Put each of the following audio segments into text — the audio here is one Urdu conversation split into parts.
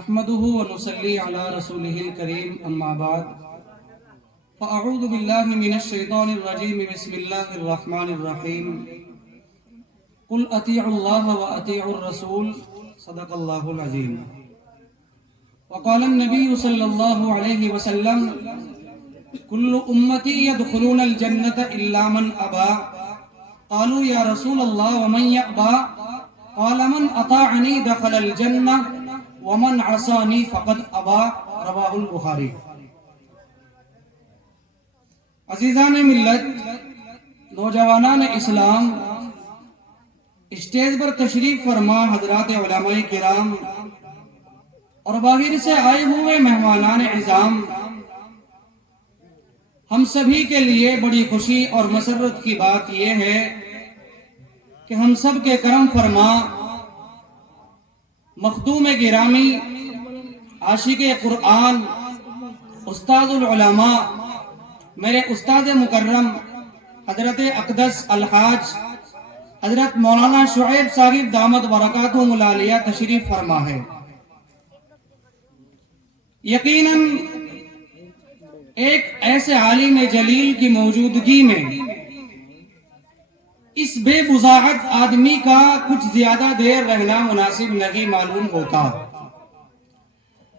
نحمده ونصلي على رسوله الكريم اما بعد فاعوذ بالله من الشيطان الرجيم بسم الله الرحمن الرحيم قل اطيعوا الله واطيعوا الرسول صدق الله العظيم وقال النبي صلى الله عليه وسلم كل امتي يدخلون الجنة الا من ابى قالوا يا رسول الله ومن يأبى قال من اطاعني دخل الجنة ومن عصانی فقد ابا رواہ البخاری۔ عزیزان ملت، نوجوانان اسلام، اسٹیج پر تشریف فرما حضرات علماء کرام اور باہر سے آئے ہوئے مہمانان عظام، ہم سبھی کے لیے بڑی خوشی اور مسرت کی بات یہ ہے کہ ہم سب کے کرم فرما مخدوم گرامی، عاشق قرآن، استاد العلماء، میرے استاد مکرم حضرت اقدس الحاج حضرت مولانا شعیب صاحب دامت برکاتہم العالیہ تشریف فرما ہے۔ یقیناً ایک ایسے عالم جلیل کی موجودگی میں اس بے بضاعت آدمی کا کچھ زیادہ دیر رہنا مناسب نہیں معلوم ہوتا،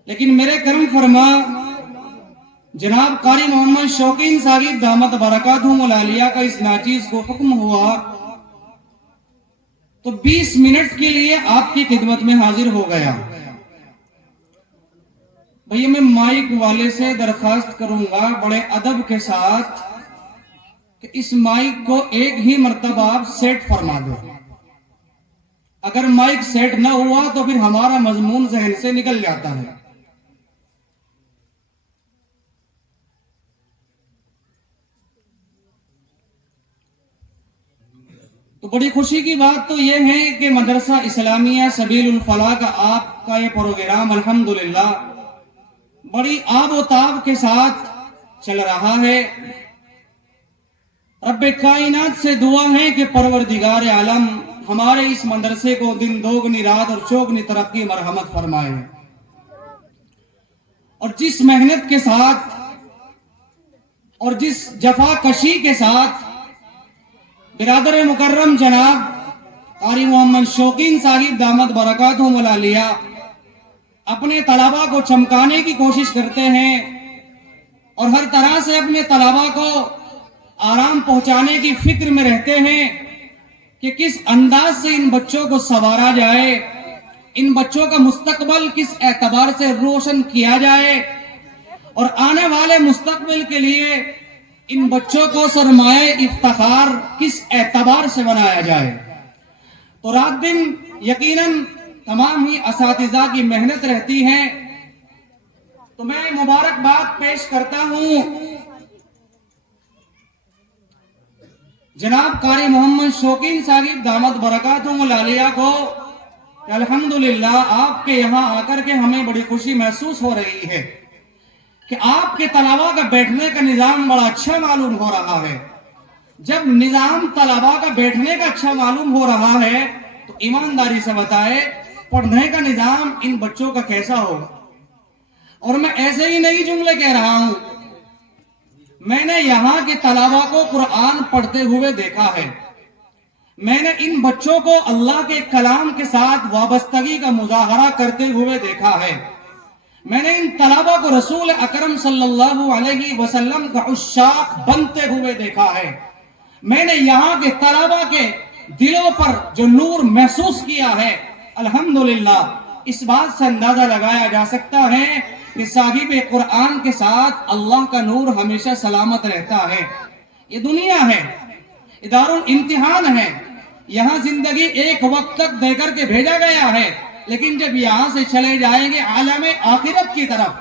لیکن میرے کرم فرما جناب قاری محمد شوقین صاحب دامت برکاتہم العالیہ کا اس ناچیز کو حکم ہوا تو 20 منٹ کے لیے آپ کی خدمت میں حاضر ہو گیا۔ بھئی میں مائک والے سے درخواست کروں گا بڑے ادب کے ساتھ کہ اس مائک کو ایک ہی مرتبہ آپ سیٹ فرما دو۔ اگر مائک سیٹ نہ ہوا تو پھر ہمارا مضمون ذہن سے نکل جاتا ہے۔ تو بڑی خوشی کی بات تو یہ ہے کہ مدرسہ اسلامیہ سبیل الفلاح کا آپ کا یہ پروگرام الحمدللہ بڑی آب و تاب کے ساتھ چل رہا ہے۔ رب کائنات سے دعا ہے کہ پروردگار عالم ہمارے اس مدرسے کو دن دوگنی رات اور چوگنی ترقی مرحمت فرمائے، اور جس محنت کے ساتھ اور جس جفا کشی کے ساتھ برادر مکرم جناب قاری محمد شوقین صاحب دامت برکاتہم العالیہ اپنے طلباء کو چمکانے کی کوشش کرتے ہیں اور ہر طرح سے اپنے طلباء کو آرام پہنچانے کی فکر میں رہتے ہیں کہ کس انداز سے ان بچوں کو سنوارا جائے، ان بچوں کا مستقبل کس اعتبار سے روشن کیا جائے اور آنے والے مستقبل کے لیے ان بچوں کو سرمایہ افتخار کس اعتبار سے بنایا جائے۔ تو رات دن یقیناً تمام ہی اساتذہ کی محنت رہتی ہے، تو میں مبارکباد پیش کرتا ہوں جناب قاری محمد شوقین صاحب دامت برکاتہم العالیہ کو کہ الحمدللہ آپ کے یہاں آ کر کے ہمیں بڑی خوشی محسوس ہو رہی ہے کہ آپ کے طلباء کا بیٹھنے کا نظام بڑا اچھا معلوم ہو رہا ہے۔ جب نظام طلباء کا بیٹھنے کا اچھا معلوم ہو رہا ہے تو ایمانداری سے بتائے پڑھنے کا نظام ان بچوں کا کیسا ہوگا؟ اور میں ایسے ہی نہیں جملے کہہ رہا ہوں، میں نے یہاں کے طلباء کو قرآن پڑھتے ہوئے دیکھا ہے، میں نے ان بچوں کو اللہ کے کلام کے ساتھ وابستگی کا مظاہرہ کرتے ہوئے دیکھا ہے، میں نے ان طلباء کو رسول اکرم صلی اللہ علیہ وسلم کا عشاق بنتے ہوئے دیکھا ہے، میں نے یہاں کے طلباء کے دلوں پر جو نور محسوس کیا ہے، الحمدللہ اس بات سے اندازہ لگایا جا سکتا ہے کہ صاحب قرآن کے ساتھ اللہ کا نور ہمیشہ سلامت رہتا ہے۔ یہ دنیا ہے، ادارہ امتحان ہے، یہاں زندگی ایک وقت تک دے کر کے بھیجا گیا ہے، لیکن جب یہاں سے چلے جائیں گے عالم آخرت کی طرف،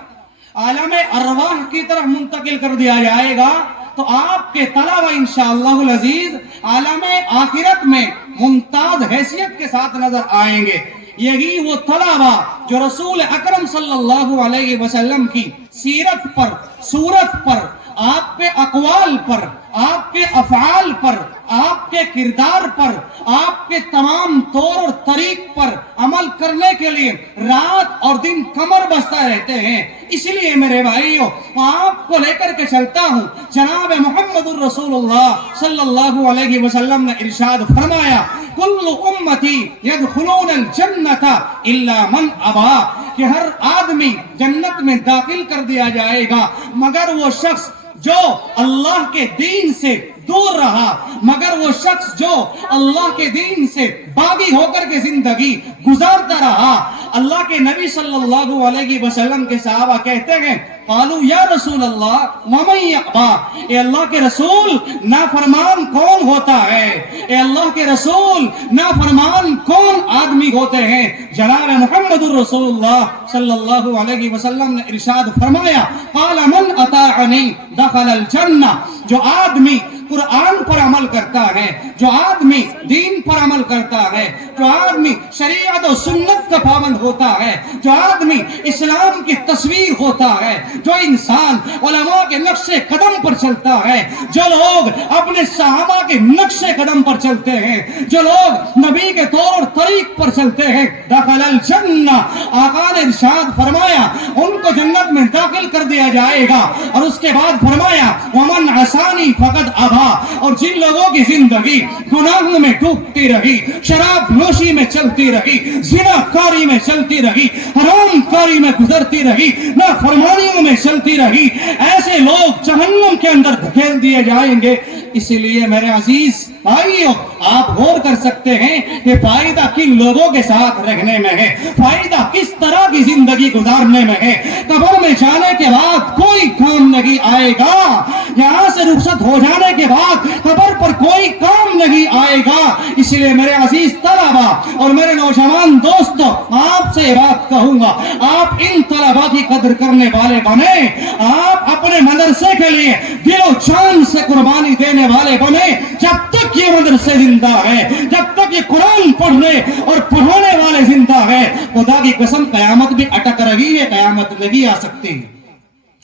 عالم ارواح کی طرف منتقل کر دیا جائے گا، تو آپ کے طلباء انشاءاللہ العزیز عالم آخرت میں ممتاز حیثیت کے ساتھ نظر آئیں گے۔ یہی وہ طلباء جو رسول اکرم صلی اللہ علیہ وسلم کی سیرت پر، صورت پر، آپ کے اقوال پر، آپ کے افعال پر، آپ کے کردار پر، آپ کے تمام طور اور طریق پر عمل کرنے کے لیے رات اور دن کمر بستہ رہتے ہیں. اس لیے میرے بھائیوں آپ کو لے کر کے چلتا ہوں. جناب محمد الرسول اللہ صلی اللہ علیہ وسلم نے ارشاد فرمایا کل امتی یدخلون الجنت الا من ابا، کہ ہر آدمی جنت میں داخل کر دیا جائے گا مگر وہ شخص جو اللہ کے دین سے دور رہا، مگر وہ شخص جو اللہ کے دین سے باغی ہو کر کے زندگی گزارتا رہا. اللہ کے نبی صلی اللہ علیہ وسلم کے صحابہ کہتے ہیں قالوا یا رسول اللہ ومن یأبا، اے اللہ کے رسول نافرمان کون ہوتا ہے؟ اے اللہ کے رسول نافرمان کون آدمی ہوتے ہیں؟ جناب محمد الرسول اللہ صلی اللہ علیہ وسلم نے ارشاد فرمایا قال من اطاعنی دخل الجنہ، جو آدمی قرآن پر عمل کرتا ہے، جو آدمی دین پر عمل کرتا ہے، جو آدمی شریعت و سنت کا پابند ہوتا ہے، جو آدمی اسلام کی تصویر ہوتا ہے، جو انسان علماء کے نقش قدم پر چلتا ہے، جو لوگ اپنے صحابہ کے نقش قدم پر چلتے ہیں، جو لوگ نبی کے طور اور طریق پر چلتے ہیں، دخل الجنہ، آقا نے ارشاد فرمایا ان کو جنت میں داخل کر دیا جائے گا. اور اس کے بعد فرمایا ومن عصانی فقد ابا، اور جن لوگوں کی زندگی گناہوں میں ڈوبتی رہی، شراب نوشی میں چلتی رہی، زنا کاری میں چلتی رہی، حرام کاری میں گزرتی رہی، نافرمانیوں میں چلتی رہی، ایسے لوگ جہنم کے اندر دھکیل دیے جائیں گے. اسی لیے میرے عزیز بھائیوں آپ غور کر سکتے ہیں کہ فائدہ کن لوگوں کے ساتھ رہنے میں ہے، فائدہ کس طرح کی زندگی گزارنے میں ہے. قبر میں جانے کے بعد کوئی کام نہیں آئے گا، یہاں سے رخصت ہو جانے کے بعد قبر پر کوئی کام نہیں آئے گا. اس لیے میرے عزیز طلبہ اور میرے نوجوان دوستوں آپ سے بات کہوں گا، آپ ان طلبہ کی قدر کرنے والے بنے، آپ اپنے مدرسے کے لیے دل و جان سے قربانی دینے والے بنے. جب تک یہ مدرسے زندہ ہے، جب تک یہ قرآن پڑھنے اور پڑھانے والے زندہ ہے، خدا کی قسم قیامت بھی اٹک رہی ہے، قیامت نہیں آ سکتی.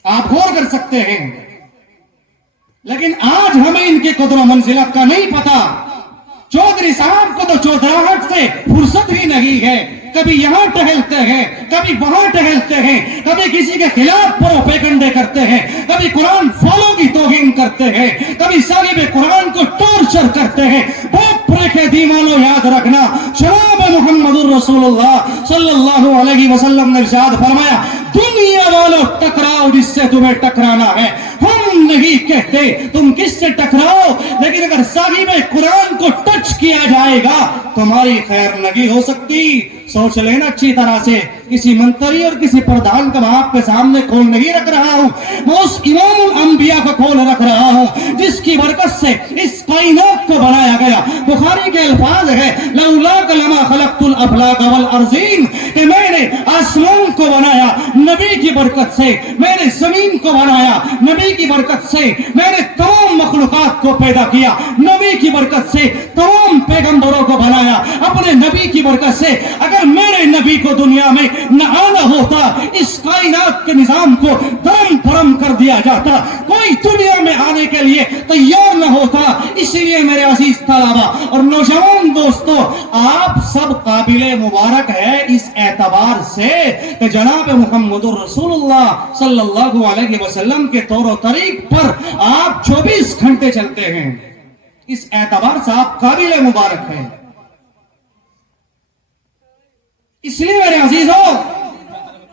آپ غور کر سکتے ہیں. لیکن آج ہمیں ان کی قدر و منزلت کا نہیں پتا. چودھری صاحب کو تو چودراہٹ سے فرصت ہی نہیں ہے، کبھی یہاں ٹہلتے ہیں، کبھی وہاں ٹہلتے ہیں، کبھی کسی کے خلاف پروپیگنڈے کرتے ہیں، کبھی قرآن فالو کی توہین کرتے ہیں، کبھی صاحب قرآن کو ٹارچر کرتے ہیں. باپ رکھے دیوانوں یاد رکھنا جناب محمد الرسول اللہ صلی اللہ علیہ وسلم نے ارشاد فرمایا دنیا والوں ٹکراؤ جس سے تمہیں ٹکرانا ہے، ہم نہیں کہتے تم کس سے ٹکراؤ، لیکن اگر صاحب قرآن کو ٹچ کیا جائے گا تمہاری خیر نہیں ہو سکتی. سوچ لینا اچھی طرح سے، کسی منتری اور کسی پردھان کا آپ کے سامنے کھول نہیں رکھ رہا ہوں، میں اس امام الانبیاء کا کھول رکھ رہا ہوں جس کی برکت سے اس کائنات کو بنایا گیا. بخاری کے الفاظ ہے لولاک لما خلقت الافلاک والارضین، کہ میں نے آسمان کو بنایا نبی کی برکت سے، میں نے زمین کو بنایا نبی کی برکت سے، میں نے تمام مخلوقات کو پیدا کیا نبی کی برکت سے، تمام پیغمبروں کو بنایا اپنے نبی کی برکت سے. اگر میرے نبی کو دنیا میں نہ آنا ہوتا اس کائنات کے نظام کو درم پرم کر دیا جاتا، کوئی دنیا میں آنے کے لیے تیار نہ ہوتا. اس لیے میرے عزیز طلبہ اور نوجوان دوستو آپ سب قابل مبارک ہے اس اعتبار سے کہ جناب محمد الرسول اللہ صلی اللہ علیہ وسلم کے طور و طریق پر آپ 24 گھنٹے چلتے ہیں. اس اعتبار سے آپ قابل مبارک ہیں. اس لیے میرے عزیزوں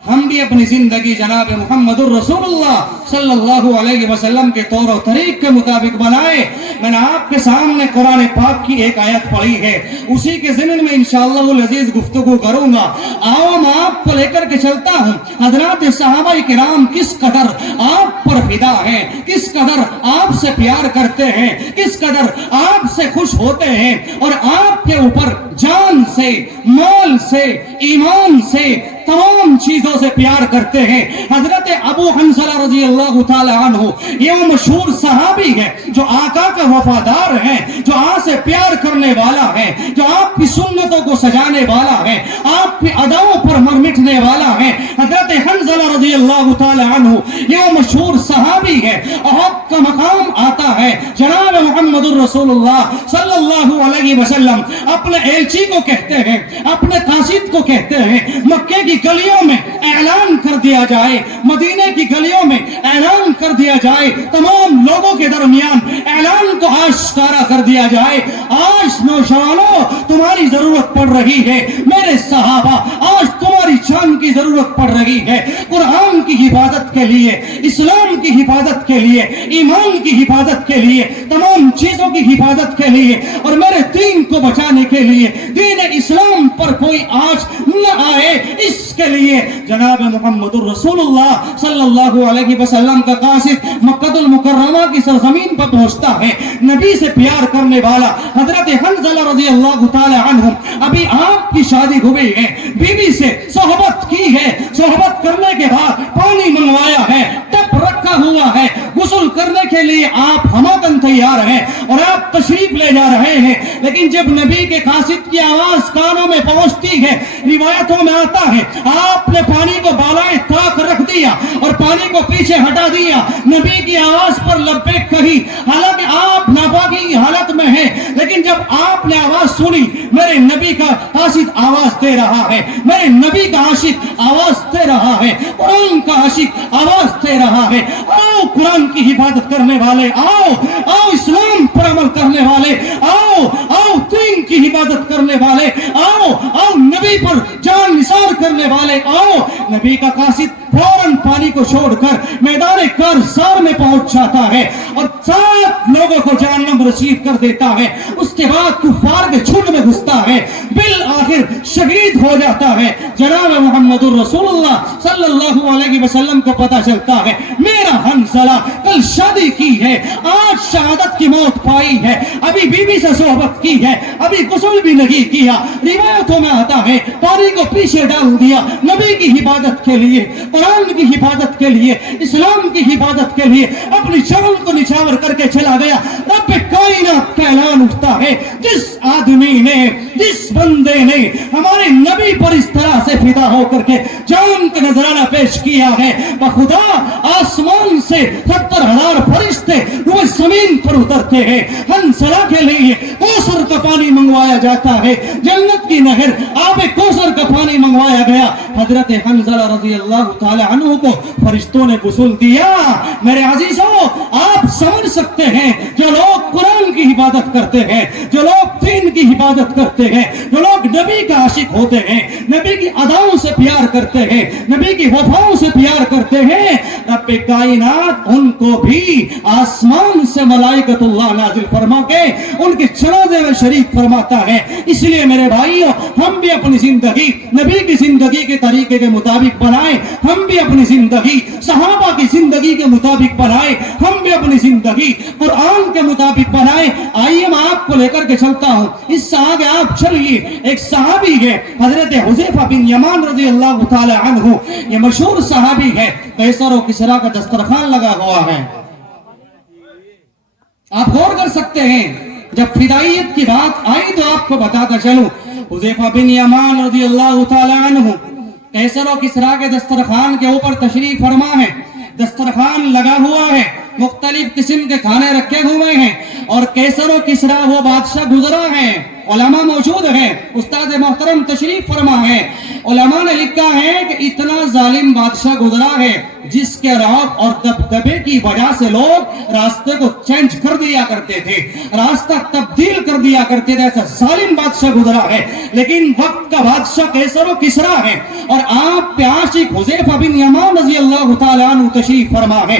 ہم بھی اپنی زندگی جناب محمد الرسول اللہ صلی اللہ علیہ وسلم کے طور و طریق کے مطابق بنائے. میں نے آپ کے سامنے قرآن پاک کی ایک آیت پڑھی ہے، اسی کے ضمن میں انشاءاللہ العزیز گفتگو کروں گا. آؤ میں آپ کو لے کر کے چلتا ہوں حضرات صحابہ کرام کس قدر آپ پر فدا ہیں، کس قدر آپ سے پیار کرتے ہیں، کس قدر آپ سے خوش ہوتے ہیں اور آپ کے اوپر جان سے، مال سے، ایمان سے، تمام چیزوں سے پیار کرتے ہیں. حضرت ابو حنظلہ رضی اللہ تعالی عنہ یہ وہ مشہور صحابی ہے جو آقا کا وفادار ہے، جو آپ سے پیار کرنے والا ہے، جو آپ کی سنتوں کو سجانے والا ہے، آپ کی اداؤں پر مر مٹنے والا ہے. حضرت حنظلہ رضی رضی اللہ تعالی عنہ، یہ مشہور صحابی ہے، احد کا مقام آتا ہے، جناب محمد الرسول اللہ صلی اللہ علیہ وسلم اپنے ایلچی کو کہتے ہیں، اپنے قاصد کو کہتے ہیں، مکے کی گلیوں میں اعلان کر دیا جائے، مدینے کی گلیوں میں اعلان کر دیا جائے، تمام لوگوں کے درمیان اعلان کو آشکارا کر دیا جائے، آج نوجوانوں تمہاری ضرورت پڑ رہی ہے، میرے صحابہ آج تمہاری جان کی ضرورت پڑ رہی ہے، قرآن کی حفاظت کے لیے، اسلام کی حفاظت کے لیے، ایمان کی حفاظت کے لیے، تمام چیزوں کی حفاظت کے لیے اور میرے دین کو بچانے کے لیے، دین اسلام پر کوئی آج نہ آئے، اس کے لیے جناب محمد الرسول اللہ صلی اللہ علیہ وسلم کا قاصد مکہ المکرمہ کی سرزمین پر پہنچتا ہے، نبی سے پیار کرنے والا حضرت حنظلہ رضی اللہ تعالی عنہ، ابھی آپ کی شادی ہوئی ہے، بیوی سے صحبت کی ہے، صحبت کرنے کے بعد پانی منگوایا ہے، ٹپ رکھا ہوا ہے، غسل کرنے کے لیے آپ ہماکن تیار ہیں اور آپ تشریف لے جا رہے ہیں، لیکن جب نبی کے قاصد کی آواز کانوں میں پہنچتی ہے، روایتوں میں آتا ہے آپ نے پانی کو بالائے طاق رکھ دیا اور پانی کو پیچھے ہٹا دیا، نبی کی آواز پر لبیک کہی، حالانکہ آپ ناپاکی کی حالت میں ہیں، لیکن جب آپ نے آواز سنی، میرے نبی کا قاصد آواز دے رہا ہے، میرے نبی کا عاشق آواز دے رہا ہے، قرآن کا عاشق آواز دے رہا ہے، آؤ قرآن کی حفاظت کرنے والے، آؤ آؤ اسلام پر عمل کرنے والے، آؤ آؤ دین کی حفاظت کرنے والے، آؤ آؤ نبی پر جان نثار کرنے والے، آؤ۔ نبی کا قاصد فوراً پانی کو چھوڑ کر میدان کارزار میں پہنچ جاتا ہے اور 7 لوگوں کو جہنم رسید کر دیتا ہے، اس کے بعد کفار کے جھنڈ میں گھستا ہے، بالآخر شہید ہو جاتا ہے۔ جناب محمد الرسول اللہ صلی اللہ علیہ وسلم کو پتہ چلتا ہے میرا حنظلہ کل شادی کی ہے، آج شہادت کی موت پائی ہے، ابھی بیوی سے صحبت کی ہے، ابھی غسل بھی نہیں کیا، روایتوں میں آتا ہے پانی کو پیچھے ڈال دیا، نبی کی حفاظت کے لیے، قرآن کی حفاظت کے لیے، اسلام کی حفاظت کے لیے اپنی شرم کو نچھاور کر کے چلا گیا۔ رب کائنات کا اعلان اٹھتا ہے، جس آدمی نے، جس بندے نے ہمارے نبی پر اس طرح سے فدا ہو کر کے جان کا نذرانہ پیش کیا ہے، بخدا آسمان سے 70,000 فرشتے روئے زمین پر اترتے ہیں، حنظلہ کے لیے کوثر کا پانی منگوایا جاتا ہے، جنت کی نہر آب کوثر کا پانی منگوایا گیا، حضرت حنظلہ رضی اللہ تعالی عنہ کو فرشتوں نے غسل دیا۔ میرے عزیزوں، آپ سمجھ سکتے ہیں جو لوگ قرآن کی حفاظت کرتے ہیں، جو لوگ دین کی حفاظت کرتے ہیں، جو لوگ نبی کا عاشق ہوتے ہیں، نبی کی اداؤں سے پیار کرتے ہیں، نبی کی وفاؤں سے پیار کرتے ہیں، رب کائنات ان کو بھی آسمان سے ملائکۃ اللہ نازل فرما کے ان کے جنازے میں شریک فرماتا ہے۔ اس لیے میرے بھائیوں، ہم بھی اپنی زندگی نبی کی زندگی کے طریقے کے مطابق بنائیں، ہم بھی اپنی زندگی صحابہ کی زندگی کے مطابق بنائیں، ہم بھی اپنی زندگی قرآن کے مطابق بنائیں۔ آئیے میں آپ کو لے کر کے چلتا ہوں، اس سے آگے آپ چلیے، ایک صحابی ہے حضرت حذیفہ بن یمان رضی اللہ تعالی عنہ، یہ مشہور صحابی ہے، قیصر و کسریٰ کا دسترخوان لگا ہوا ہے۔ آپ غور کر سکتے ہیں، جب فدائیت کی بات آئی تو آپ کو بتاتا چلوں، حذیفہ بن یمان رضی اللہ تعالی عنہ قیصر و کسریٰ کے دسترخوان کے اوپر تشریف فرما ہے، دسترخوان لگا ہوا ہے، مختلف قسم کے کھانے رکھے ہوئے ہیں اور قیصر و کسریٰ وہ بادشاہ گزرا ہے، علماء موجود ہیں، استاد محترم تشریف فرما ہے، علماء نے لکھا ہے کہ اتنا ظالم بادشاہ گزرا ہے جس کے رعب اور دبدبے کی وجہ سے لوگ راستے کو چینج کر دیا کرتے تھے، راستہ تبدیل کر دیا کرتے تھے، ایسا ظالم بادشاہ گزرا ہے، لیکن وقت کا بادشاہ قیصر و کسریٰ ہے اور آپ پہ عاشق حذیفہ بن یمان رضی اللہ تعالیٰ عنہ تشریف فرما ہے،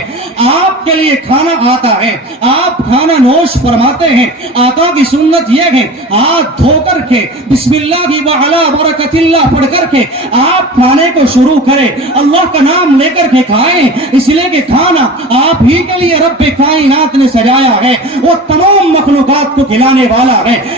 آپ کے لیے کھانا آتا ہے، آپ کھانا نوش فرماتے ہیں، آقا کی سنت یہ ہے ہاتھ دھو کر کے بسم اللہ وعلا برکت اللہ پڑھ کر کے آپ کھانے کو شروع کریں، اللہ کا نام لے کر کے کھائیں، اس لیے کہ کھانا آپ ہی کے لیے رب کائنات نے سجایا ہے، وہ تمام مخلوقات کو کھلانے والا ہے۔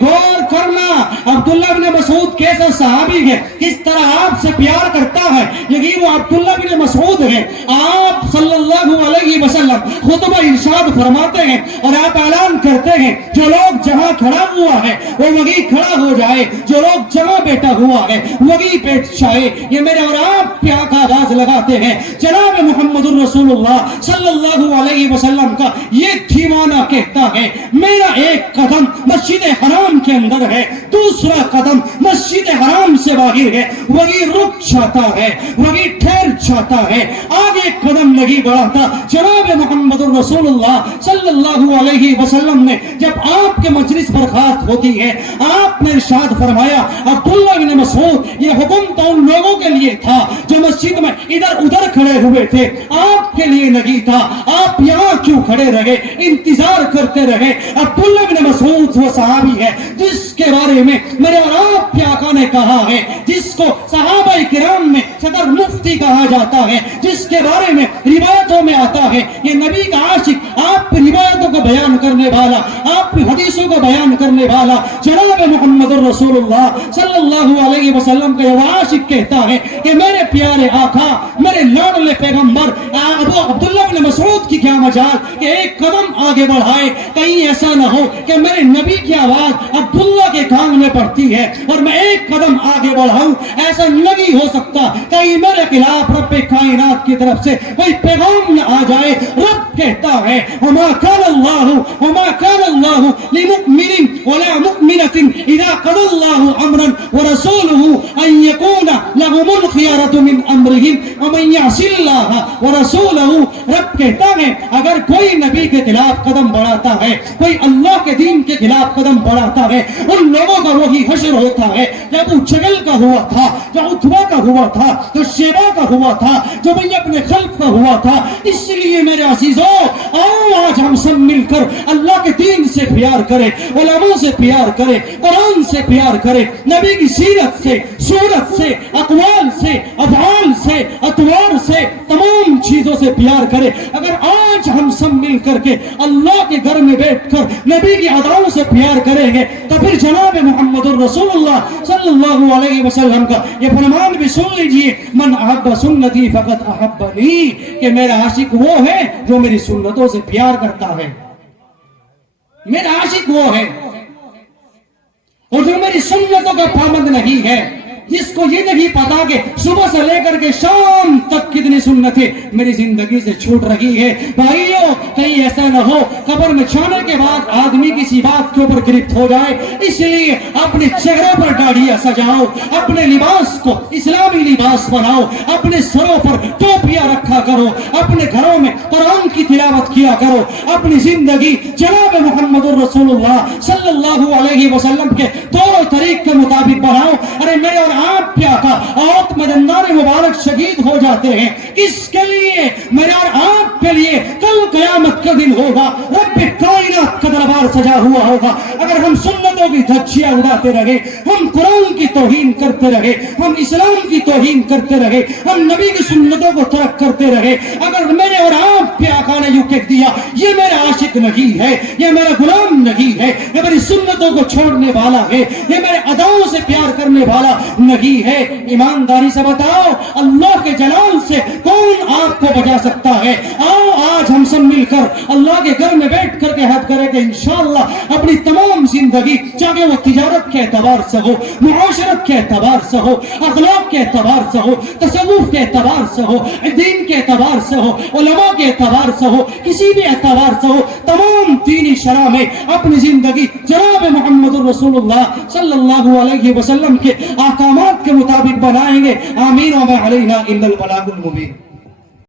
غور کرنا عبداللہ بن مسعود کیسے صحابی ہے، کس طرح آپ سے پیار کرتا ہے، یہی وہ عبداللہ بن مسعود ہے۔ آپ صلی اللہ علیہ وسلم خطبہ ارشاد فرماتے ہیں اور آپ اعلان کرتے ہیں جو لوگ جہاں کھڑا ہوا ہے وہ وہی کھڑا ہو جائے، جو لوگ جہاں بیٹھا ہوا ہے وہی بیٹھ جائے۔ یہ میرے اور آپ پہ آقا آواز لگاتے ہیں، جناب محمد الرسول اللہ صلی اللہ علیہ وسلم کا یہ دیوانہ کہتا ہے میرا ایک قدم مسجد حرام کے اندر ہے، دوسرا قدم مسجد حرام سے باہر ہے، وہی رک جاتا ہے، وہی ٹھہر جاتا ہے، آگے قدم نہیں بڑھاتا۔ جناب محمد الرسول اللہ صلی اللہ علیہ وسلم نے جب آپ کے مجلس برخاست ہوتی ہے، آپ نے ارشاد فرمایا عبداللہ بن مسعود یہ حکم تو ان لوگوں کے لیے تھا جو مسجد میں ادھر ادھر کھڑے ہوئے تھے، آپ کے لیے نہیں تھا، آپ یہاں کیوں کھڑے رہے، انتظار کرتے رہے۔ عبداللہ بن مسعود وہ صحابی ہے جس کے بارے میں میرے اور آپ کے آقا نے کہا ہے، جس کو صحابہ کرام میں صدر مفتی کہا جاتا ہے، جس کے بارے میں روایتوں میں آتا ہے یہ نبی کا عاشق، آپ کی روایتوں کو بیان کرنے والا، آپ کی حدیثوں کو بیان کرنے والا جناب محمد الرسول اللہ صلی اللہ علیہ وسلم کا یہ عاشق کہتا ہے کہ میرے پیارے آقا، میرے لاڈلے پیغمبر ابو عبداللہ بن مسعود کی کیا مجال کہ ایک قدم آگے بڑھائے، کہیں ایسا نہ ہو کہ میرے نبی کی آواز عبداللہ کے کان میں پڑتی ہے اور میں ایک قدم آگے بڑھاؤں، ایسا نہیں ہو سکتا کہیں میرے خلاف رب کائنات کی طرف سے کوئی پیغام نہ آ جائے۔ رب کہتا ہے وما كان الله لمؤمن ولا مؤمنة اذا قضى الله امرا ورسوله ان يكون لهم الخيارة من امرهم ومن يعص الله ورسوله۔ رب کہتا ہے اگر کوئی نبی کے خلاف قدم بڑھاتا ہے، کوئی اللہ کے دین کے خلاف قدم بڑھاتا ہے، ان لوگوں کا وہی حشر ہوتا ہے جو ابو جہل کا ہوا تھا، جو عتبہ کا ہوا تھا، جو شیبہ کا ہوا تھا، جو بنی اپنے خلف کا ہوا تھا۔ اس لیے میرے عزیزوں آؤ آج ہم سب مل کر اللہ کے دین سے پیار کرے، علماء سے پیار کرے، قرآن سے پیار کرے، نبی کی سیرت سے، صورت سے، اقوال سے، افعال سے، اطوار سے، تمام چیزوں سے پیار کرے۔ اگر آج ہم سب مل کر کے اللہ کے گھر میں بیٹھ کر نبی کی اداؤں سے پیار کریں گے تو پھر جناب محمد الرسول اللہ صلی اللہ علیہ وسلم کا یہ فرمان بھی سن لیجئے، من احب سنتی فقط احبنی، کہ میرا عاشق وہ ہے جو میری سنتوں سے پیار کرتا ہے، میرا عاشق وہ ہے اور جو میری سنتوں کا پابند نہیں ہے، جس کو یہ نہیں پتا کہ صبح سے لے کر کے شام تک کتنی سنتیں میری زندگی سے چھوٹ رہی ہے۔ بھائیو کہیں ایسا نہ ہو قبر میں جانے کے بعد آدمی کسی بات کے اوپر گرفت ہو جائے، اس لیے اپنے چہرے پر داڑھیاں سجاؤ، اپنے لباس کو اسلامی لباس بناؤ، اپنے سروں پر ٹوپیاں رکھا کرو، اپنے گھروں میں قرآن کی تلاوت کیا کرو، اپنی زندگی جناب محمد الرسول اللہ صلی اللہ علیہ وسلم کے طور و طریق کے مطابق بناؤ۔ ارے میرے اور آپ کیا کا آت مدندار مبارک شہید ہو جاتے ہیں، کس کے لیے؟ میرے اور آپ کے لیے کل قیامت کا دن ہوگا، رب کائنات کا دربار سجا ہوا ہوگا۔ اگر ہم سنتوں کی دھجیاں اڑاتے رہے، ہم قرآن کی توہین کرتے رہے، ہم اسلام کی توہین کرتے رہے، ہم نبی کی سنتوں کو ترک کرتے رہے، اگر میرے اور آپ کے آقا نے یوں کہہ دیا یہ میرا عاشق نہیں ہے، یہ میرا غلام نہیں ہے، یہ میری سنتوں کو چھوڑنے والا ہے، یہ میرے اداؤں سے پیار کرنے والا نہیں ہے، ایمانداری سے بتاؤ اللہ کے جلال سے کون آپ کو بچا سکتا ہے؟ آؤ آج ہم سب مل کر اللہ کے گھر میں بیٹھ کر کے عہد کریں کہ انشاءاللہ اپنی تمام زندگی چاہے وہ تجارت کے اعتبار سے ہو، معاشرت کے اعتبار سے ہو، اخلاق کے اعتبار سے ہو، تصوف کے اعتبار سے ہو، دین کے اعتبار سے ہو، علماء کے اعتبار سے ہو، کسی بھی اعتبار سے ہو، تمام دینی شرح میں اپنی زندگی جناب محمد الرسول اللہ صلی اللہ علیہ وسلم کے احکامات کے مطابق بنائیں گے۔ آمین و ما علینا الا البلاغ المبین۔